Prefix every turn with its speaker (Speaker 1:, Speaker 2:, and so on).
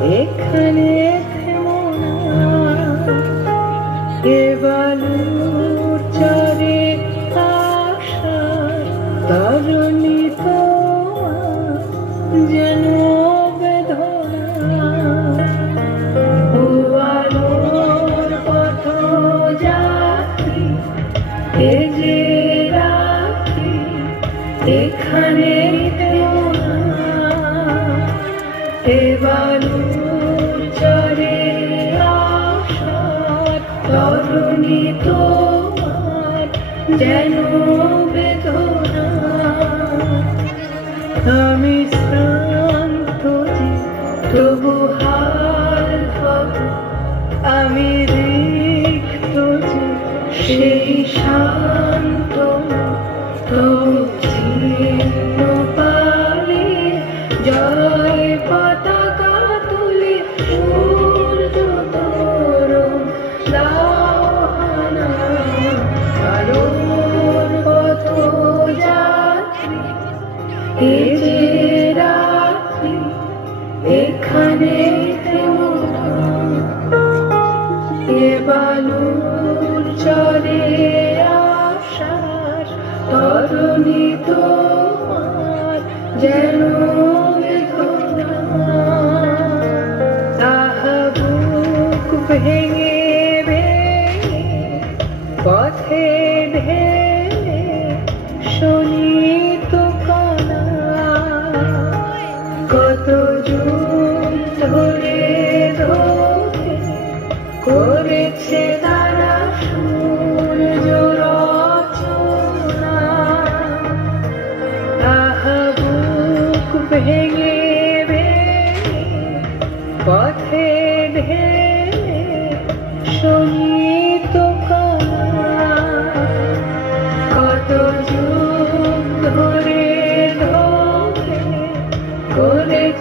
Speaker 1: এখানে দেবালুর চরে আশা তরণী তোমার যেন বেদনা। পথ যাত্রী এবার চরে আসার তরুণী তোমার যেন বেদনা। আমি শ্রান্ত যে আমি রিক্ত সেই এখানে বালুর চরে আসার তরুণী তোমার যেন বেদনা। বুক ভেঙে পথে ঢেলে শোনিত কানা কত ধরে ধরে করেছে তারা সূর্য রচনা। আহা বুক ভেঙে ভেঙে পথে